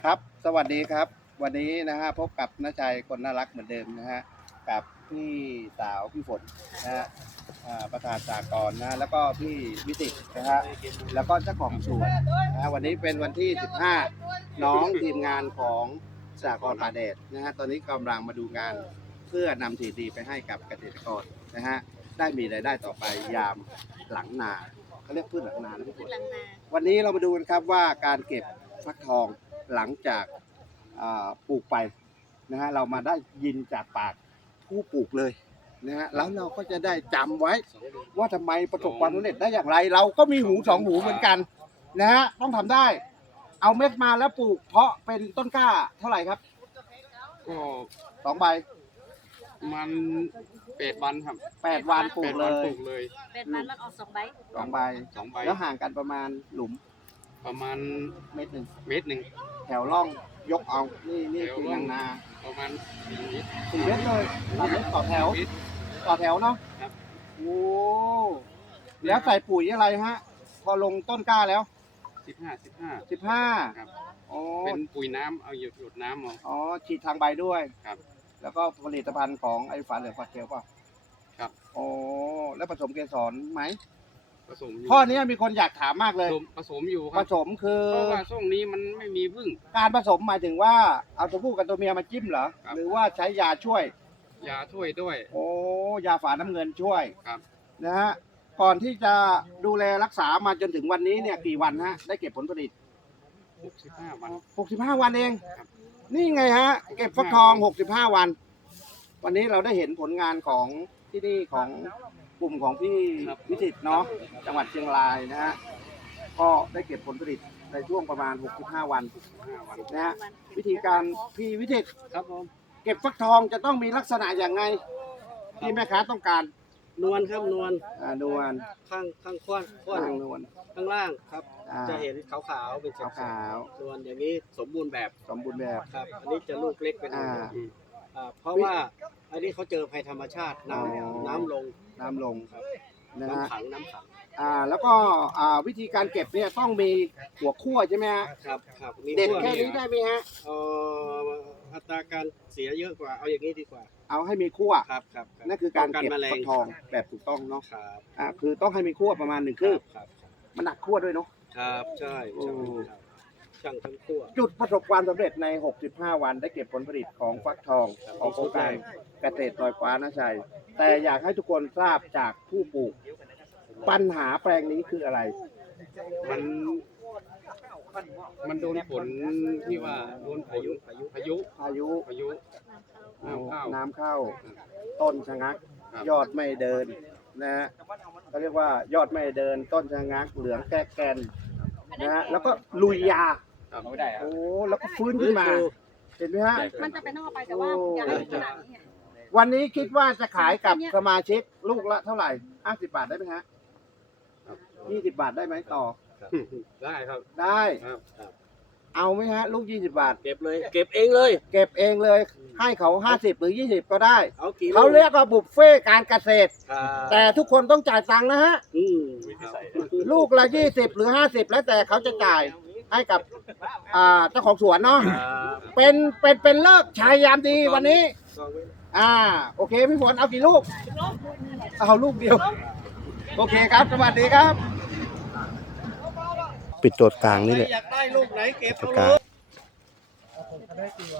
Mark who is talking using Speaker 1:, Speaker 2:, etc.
Speaker 1: ครับสวัสดีครับวันนี้นะฮะพบกับน้าชัยคนน่ารักเหมือนเดิมนะฮะกับพี่สาวพี่ฝนนะฮะประธานสากลนะแล้วก็พี่วิสิตนะฮะแล้วก็เจ้าของสวนนะวันนี้เป็นวันที่15น้องทีมงานของสากลป่าแดดนะฮะตอนนี้กำลังมาดูงานเพื่อนำสิ่งดีไปให้กับเกษตรกรนะฮะได้มีรายได้ต่อไปยามหลังนาเขาเรียกพืชหลังนานะพี่ฝนวันนี้เรามาดูกันครับว่าการเก็บฟักทองหลังจากปลูกไปนะฮะเรามาได้ยินจากปากผู้ปลูกเลยนะฮะแล้วเราก็จะได้จำไว้ว่าทำไมประสบความสำเร็จได้อย่างไรเราก็มีหูสองหูเหมือนกันนะฮะต้องทำได้เอาเม็ดมาแล้วปลูกเพาะเป็นต้นกล้าเท่าไหร่ครับ
Speaker 2: ก็
Speaker 1: 2 ใบ
Speaker 2: มัน8 วันครับ
Speaker 1: 8 วันปลูกเลย
Speaker 3: 8 วันมันออก2 ใบ
Speaker 2: 2 ใบ
Speaker 1: แล้วห่างกันประมาณหลุม
Speaker 2: ประมาณ
Speaker 1: เมตรหนึ่ง
Speaker 2: 1
Speaker 1: แถวร่องยกเอานี่คือนางนา
Speaker 2: ประมาณ
Speaker 1: 4 เมตรเลย4 เมตรต่อแถวเนาะ
Speaker 2: ครับ
Speaker 1: โอ้แล้วใส่ปุ๋ยอะไรฮะพอลงต้นกล้าแล้ว15
Speaker 2: ครับ
Speaker 1: อ๋อ
Speaker 2: เป็นปุ๋ยน้ำเอาหยดน้ำ
Speaker 1: อ๋อฉีดทางใบด้วย
Speaker 2: ครับ
Speaker 1: แล้วก็ผลิตภัณฑ์ของไอ้ฝาเหลืองฝาเขียวป่ะ
Speaker 2: ครับ
Speaker 1: อ๋อแล้วผสมเกสรไหม
Speaker 2: ผสม
Speaker 1: ข้อนี้มีคนอยากถามมากเลย
Speaker 2: ผสมอยู่ค
Speaker 1: ผ
Speaker 2: รับ
Speaker 1: สมคือ
Speaker 2: เพราะว่าช่วงนี้มันไม่มีผึ้ง
Speaker 1: การผสมหมายถึงว่าเอาตัวผู้กับตัวเมียมาจิ้มเหรอหรือว่าใช้ยาช่วย
Speaker 2: ด้วย
Speaker 1: โอ้ยาฝาน้ำเงินช่วย
Speaker 2: ครับ
Speaker 1: นะฮะก่อนที่จะดูแลรักษามาจนถึงวันนี้เนี่ยกี่วันฮะได้เก็บผลผลิต65 วันเองนี่ไงฮะเก็บฟักทอง65 วันวันนี้เราได้เห็นผลงานของที่นี่ของกลุ่มของพี่วิสิตเนาะจังหวัดเชียงรายนะฮะก็ได้เก็บผลผลิตในช่วงประมาณ65 วันนะฮะวิธีการพี่วิสิต
Speaker 2: ครับผม
Speaker 1: เก็บฟักทองจะต้องมีลักษณะอย่างไงที่แม่ค้าต้องการ
Speaker 4: นวลครับนวล
Speaker 1: นวล
Speaker 4: ข้างข้าง
Speaker 1: นวล
Speaker 4: ข้างล่างครับจะเห็นขาวๆเป็น
Speaker 1: ขาวน
Speaker 4: วลอย่างนี้สมบูรณ์แบบครับอันนี้จะลูกเล็กเป็นเพราะว่าอันนี้เขาเจอภัยธรรมชาติน้ำลง
Speaker 1: ครับ
Speaker 4: น้ำขัง
Speaker 1: แล้วก็วิธีการเก็บเนี่ยต้องมีหัวคั่วใช่ไหมฮะ
Speaker 4: ครับ
Speaker 1: เด็ดแค่นี้ได้ไหมฮะ
Speaker 4: อัตราการเสียเยอะกว่าเอาอย่างนี้ดีกว่า
Speaker 1: เอาให้มีคั่ว
Speaker 4: ครับ
Speaker 1: นั่นคือการเก็บฟักทองแบบถูกต้องเนาะคือต้องให้มีคั่วประมาณ1 คืบมันหนักคั่วด้วยเนาะ
Speaker 4: ครับใช่ช่างทั้งคั่ว
Speaker 1: จุดประสบความสำเร็จใน65 วันได้เก็บผลผลิตของฟักทองของโครงการเกษตรลอยฟ้านะชัยแต่อยากให้ทุกคนทราบจากผู้ปลูกปัญหาแปลงนี้คืออะไร
Speaker 2: มันโดนฝนที่ว่าโดนพายุ
Speaker 1: น้ำเข้าต้นชะงักยอดไม่เดินนะฮะเขาเรียกว่ายอดไม่เดินต้นชะงักเหลืองแกนนะฮะแล้วก็ลุยยาโอ้แล้วก็ฟื้นขึ้นมาเห็นไหมฮะ
Speaker 3: มันจะเป็นนอกไปแต่ว่าอย่าให้ขนาดนี้
Speaker 1: วันนี้คิดว่าจะขายกับสมาชิกลูกละเท่าไหร่50 บาทได้ไหมฮะ20 บาทได้ไหมต่อ
Speaker 2: ได้ครับ
Speaker 1: ได้เอาไหมฮะลูก20 บาท
Speaker 4: เก็บเลยเก็บเองเลย
Speaker 1: ให้เขา50หรือ20ก็ได้เขาเรียกว่าบุฟเฟ่การเกษตรแต่ทุกคนต้องจ่ายตังค์นะฮะลูกละ20หรือ50แล้วแต่เขาจะจ่ายให้กับเจ้าของสวนเนาะเป็นเลิกชายยามดีวันนี้โอเคพี่ฝนเอากี่ลูกเอาลูกเดียวโอเคครับสวัสดีครับ
Speaker 5: ปิดโจทย์กลางนี่แหละ
Speaker 4: อยากได้ลูกไหนเก็บเอา